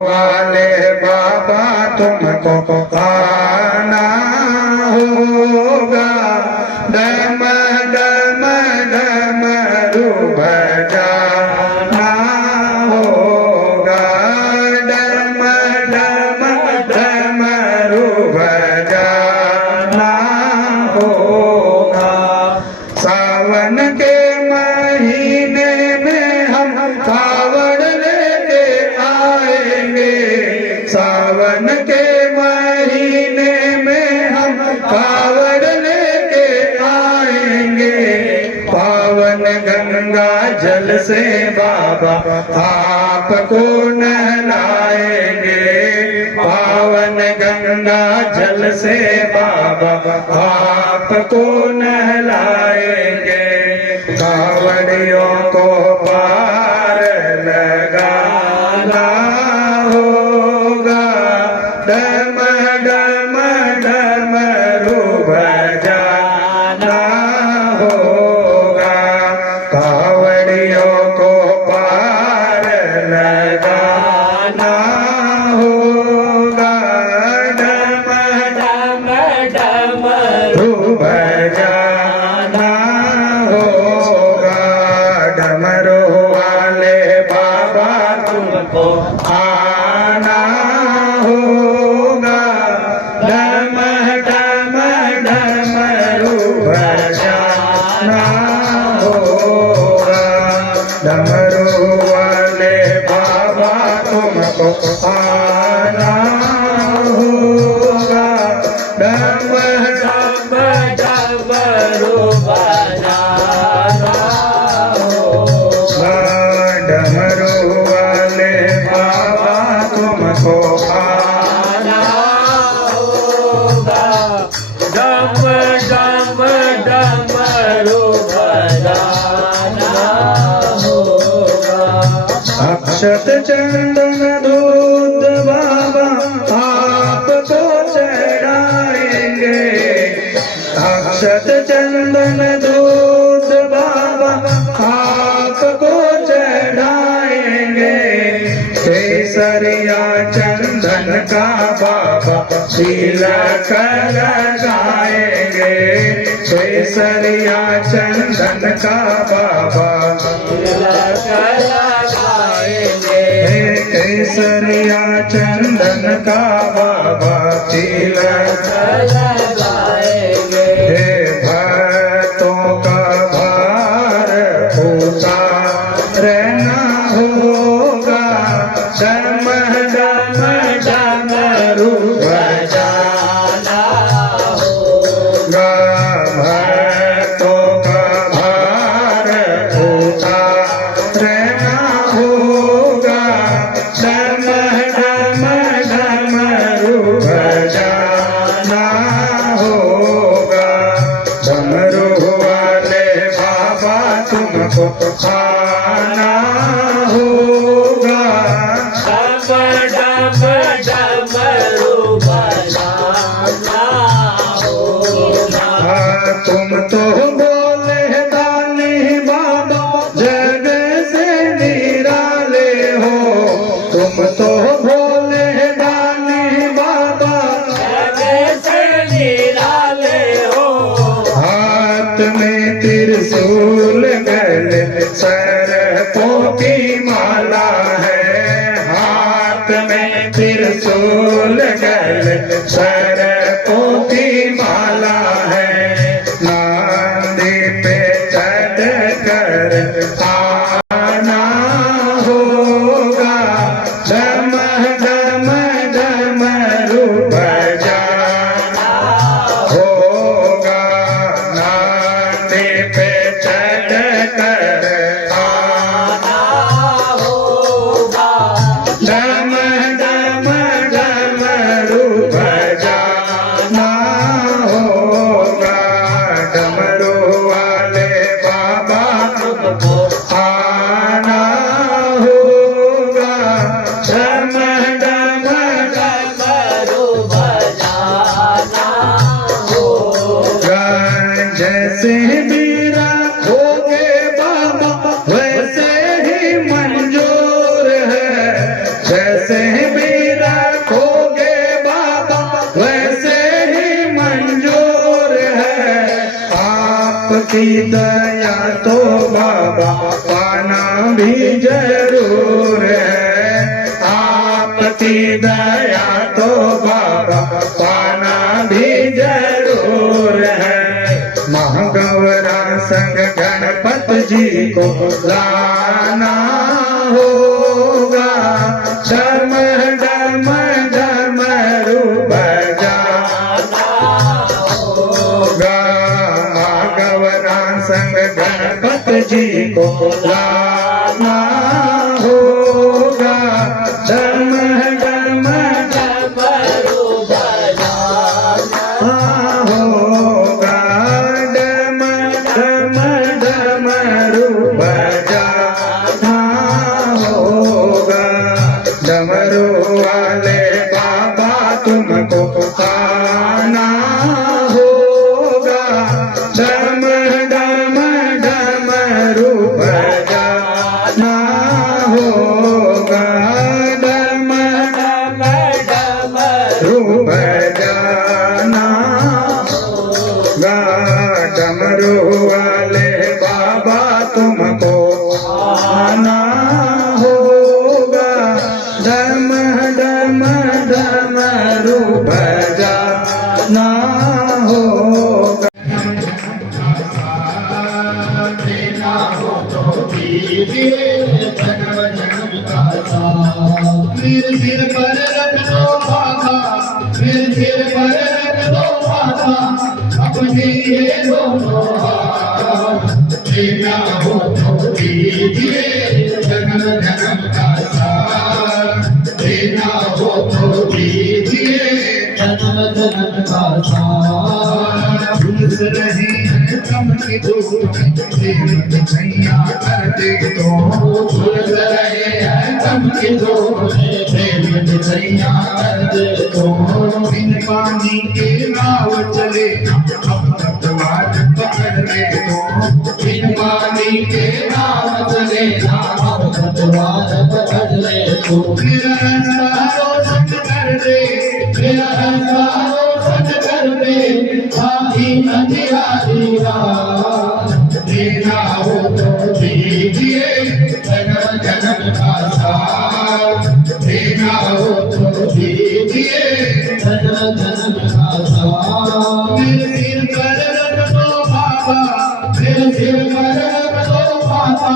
वाले बाबा तुमको आना होगा। डम डम डमरू बजाना होगा। डम डम डमरू बजाना होगा। सावन के महीने में हम कावड़ लेके आएंगे। सावन के महीने में हम कावड़ लेके आएंगे। पावन गंगा जल से बाबा आपको नहलाएंगे। पावन गंगा जल से बाबा आपको नहलाएंगे। कावड़ियों को पार लगाना होगा। डम डम डमरू बजाना होगा। कावड़ियों को पार लगाना होगा। डम डम डमरू बजाना होगा। डमरू वाले बाबा तुमको आना होगा। डम डम डमरू बजाना होगा। डमरू वाले बाबा तुमको आना होगा। डम डम डमरू बजाना होगा। डमरू वाले बाबा तुमको आना होगा। डम डम डमरू बजाना होगा। अक्षत चंदन दूध बाबा आपको चढ़ाएंगे। अक्षत चंदन दूध बाबा आपको चढ़ाएंगे। केसरिया चंदन का बाबा तिलक लगाएंगे। केसरिया चंदन का बाबा तिलक लगाएंगे। केसरिया चंदन का बाबा तिलक लगाएंगे। भक्तों का भार उतारना होगा। डम डम डमरू बजाना होगा। भक्तों का भार उतारना होगा। डम डम डमरू बजाना होगा। डमरू वाले बाबा तुमको आना होगा। डम डम डमरू बजाना होगा। तुम तो बोले दानी बाबा जग से निराले हो। तुम तो बोले दानी बाबा जग से निराले हो। हाथ में त्रिशूल गले सर्पों की माला है। हाथ में त्रिशूल गले सर्पों की माला है। नांदी पे चढ़ कर आना होगा। डम डम डमरू बजाना होगा। नांदी पे चढ़ कर आना होगा। डम डम डमरू बजाना होगा। डमरू वाले बाबा तुमको आना होगा। डम डम डमरू बजाना होगा। जैसे मेरा होगे बाबा वैसे ही मंजूर है। जैसे आपकी दया तो बाबा पाना भी जरूर है, आपकी दया तो बाबा पाना भी जरूर है। महागौरा संग गणपति जी को लाना होगा, डम डम डमरू बजाना होगा। महागौरा संग गणपति जी को लाना होगा, डम डम डमरू बजाना होगा, डम डम डमरू बजाना होगा। डमरू वाले बाबा तुमको आना होगा, डम डम डमरू बजाना होगा, डम डम डमरू बजाना होगा। डमरू वाले बाबा तुमको आना होगा, डम डम डमरू बजाना होगा। देना हो तो दीजिए जन्म जन्म का साथ। मेरे सिर पर रख दो बाबा, मेरे सिर पर रख दो बाबा, अपने ये दोनों हाथ। देना हो तो दीजिए जन्म जन्म का साथ, देना हो तो दीजिए जन्म जन्म का साथ। झुलस रहे हैं कम की धूप में, छैया कर दे तो झुलस रहे हैं कम की धूप में, छैया कर दे तो। बिन पानी के नाव चले हम पतवार पकड़ ले तो, बिन पानी के नाव चले हम पतवार पकड़ ले तो। मेरा रास्ता रोशन कर दे, मेरा रास्ता रोशन कर दे, आही अंधियारी रात। देना हो तो दीजिए जन्म जन्म का साथ, देना हो तो दीजिए जन्म जन्म का साथ। मेरे सिर पर रख दो बाबा, मेरे सिर पर रख दो बाबा,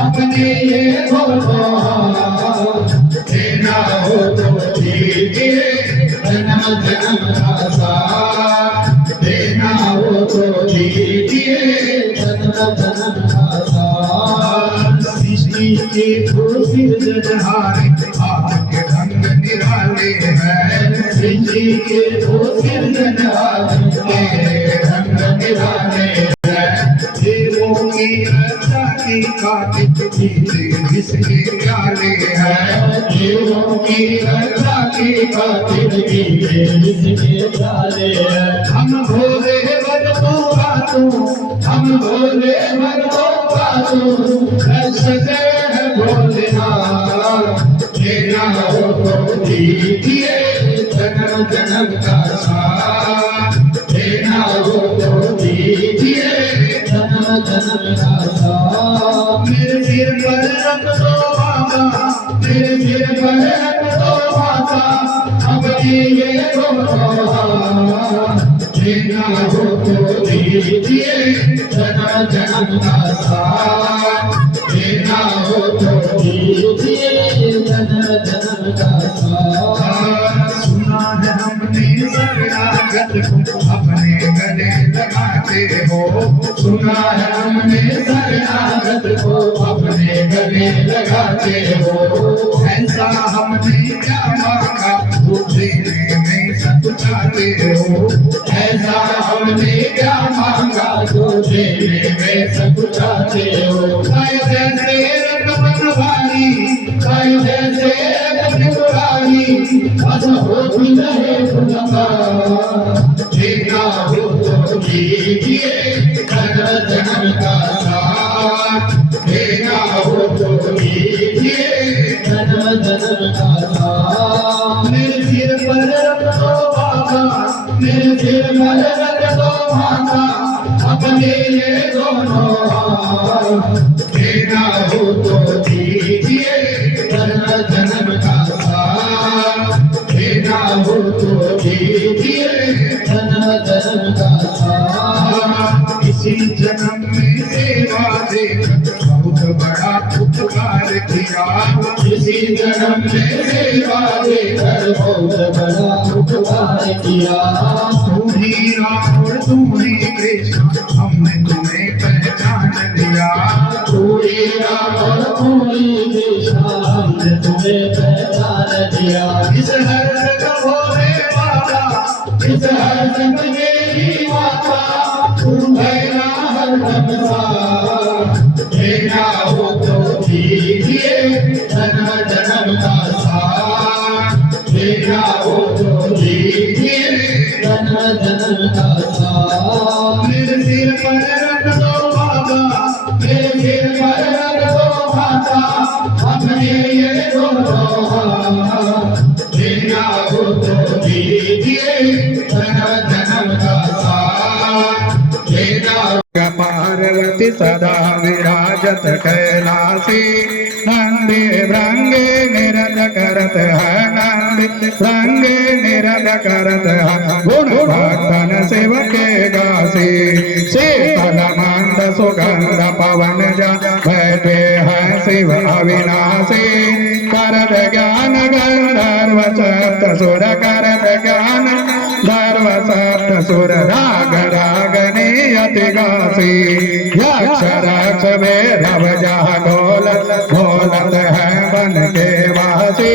अपने ये दोनों हाथ। देना हो तो दीजिए जन्म जन्म का साथ, देना हो तो दीजिए जन्म जन्म का साथ। सृष्टि के खुशिर जजहारे आपके रंग निराले हैं, सृष्टि के खुशिर जजहारे रंग निराले हैं। देवों की रक्षा की कातिक जिसके प्याले हैं, देवों की रक्षा की कातिक जिसके प्याले हैं। हम भोले भगतों का तू, हम भोले भगतों का तू, रक्षक है भोलेनाथ। देना हो तो दीजिए जन्म जन्म का साथ, देना हो तो दीजिए जन्म जन्म का साथ। मेरे सिर पर रख दो बाबा, मेरे सिर पर रख दो बाबा, अपने ये दोनों हाथ। देना हो तो दीजिए जन्म जन्म का साथ, देना हो तो दीजिए जन्म जन्म का साथ। सुना है हमने शरणागत को अपने गले लगाते हो, सुना है हमने शरणागत को अपने गले लगाते हो। ऐसा हमने क्या मांगा तो देने में सब चाहते हो, ऐसा हमने क्या मांगा तो देने में सब चाहते हो। जैसे रकम भारी, जैसे रकम भारी, बस होती रहे खुदा। देना हो तो दीजिए जन्म जन्म का साथ, देना हो तो दीजिए जन्म जन्म का साथ। मेरे सिर पर रख दो बाबा, मेरे सिर पर रख दो माता, अपने ये दोनों हाथ देना हो तो दीजिए जन्म जन्म का साथ देना हो तो दीजिए जन्म जन्म का साथ इसी जन्म में सेवा देकर बहुत बड़ा उपकार किया। इसी जन्म में सेवा देकर बहुत बड़ा उपकार किया। तू ही राम और तू ही कृष्ण हमने तुम्हें पहचान लिया। तू ही राम और तू ही कृष्ण हमने तुम्हें पहचान लिया। इस हर जगह भोले बाबा इस हर जगह मेरी माता तुम भैया हर नमसा देना हो तो दीजिए जन्म जन्म का साथ देना हो तो दीजिए जन्म जन्म का साथ। मेरे सिर पर रख दो बाबा, मेरे सिर पर रख दो माता अपने ये दोनों हाथ देना हो तो दीजिए जन्म जन्म का साथ देना। पार्वती सदा विराजत कैलासी नंदी भृंगे निरत करत है। नंदी भृंगे निरत करत है गुण भक्तन शिव के गासी। शीतल मंद सुगंध पवन जा बैठे हैं शिव अविनाशी। करत ज्ञान गंधर्व सप्त सुर करत ज्ञान धर्व सप्त सुर राग रागनी अति गासी। यक्ष राक्ष भैरव जहाँ ढोलत ढोलत है बन के वासी।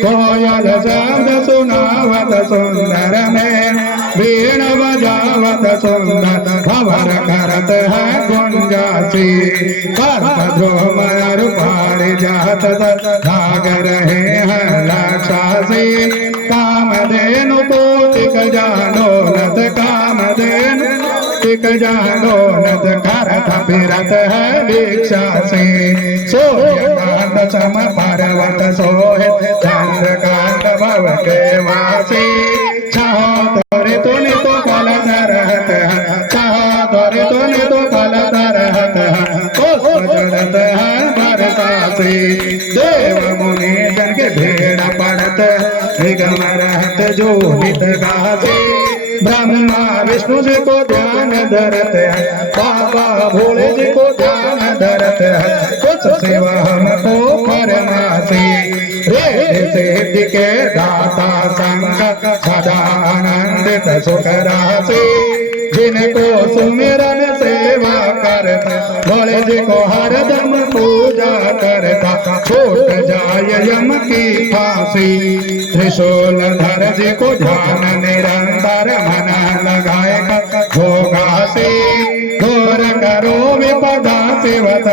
कोयल शब्द सुनावत सुंदर में वीण बजावत सुंदर खबर करत है गुंजासी। पर्वत ध्रुव पारि जात भाग रहे हैं राक्षसी। कामधेनु कोटिक जानोलत कामधेनु टिक जानोलत करत फिरत है भिक्षासी। सूर्यकांत सम पर्वत सोहे चंद्रकांत भव के वासी। छाओ तोरे तूने तो कलत रहत है छाओ तोरे तूने तो कलत रहत है पुष्प चढ़त है बरसासी। देव मुनि जन के भेड़ पड़त निगम रहत जो हित गासी। ब्रह्मा विष्णु जी को ध्यान धरत है बाबा भोले जी को ध्यान धरत है कुछ सेवा हमको फरमासी। रे सिद्धि के दाता संग सदा आनंदित सुख राशि। जिनको सुमिरन सेवा करता भोले जी को हरदम पूजा करता छूट जाय यम की फांसी। त्रिशूल धर जी को ध्यान निरंतर मन लगाए भोगासी। घोर करो विपदा सेवत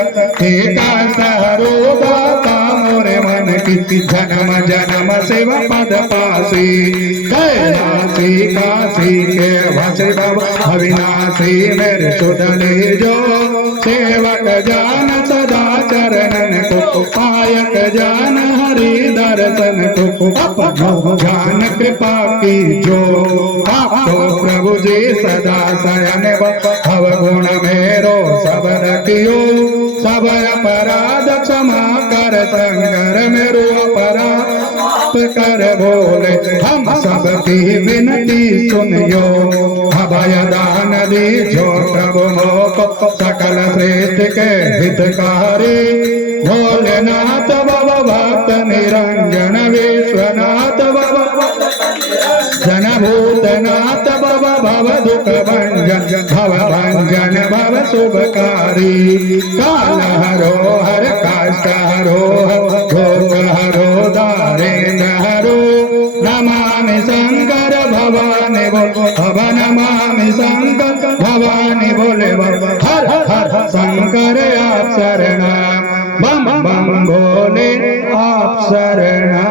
हरू दाता मोरे मन की जन्म जन्म सेव पद पासी। कैलासी काशी के वैष्णव अविनाशी मेरे सुधले जो। सेवक जान सदा चरणन को पायक जान हरि दर्शन को अपनो जान कृपा की जो। आपको प्रभु जी सदा शयन भव गुण मेरो सब रखियो। सब अपराध क्षमा कर शंकर मेरो अपराध कर भोले हम सबकी विनती सुनियो। अभय दान दीजो प्रभु मोको सकल श्रेष्ठ के हितकारी। भोलेनाथ भव भक्त निरंजन विश्वनाथ भव जन भूतनाथ भव भव दुख भंजन भव भंजन भव शुभकारी। काल हरो हर काष्ट हरो भोग हरो दारिद्र हरो। नमामि शंकर भवानी बोल भव नमामि शंकर भवानी बोले हर हर शंकर आप शरणा बम बम भोले आप शरणा।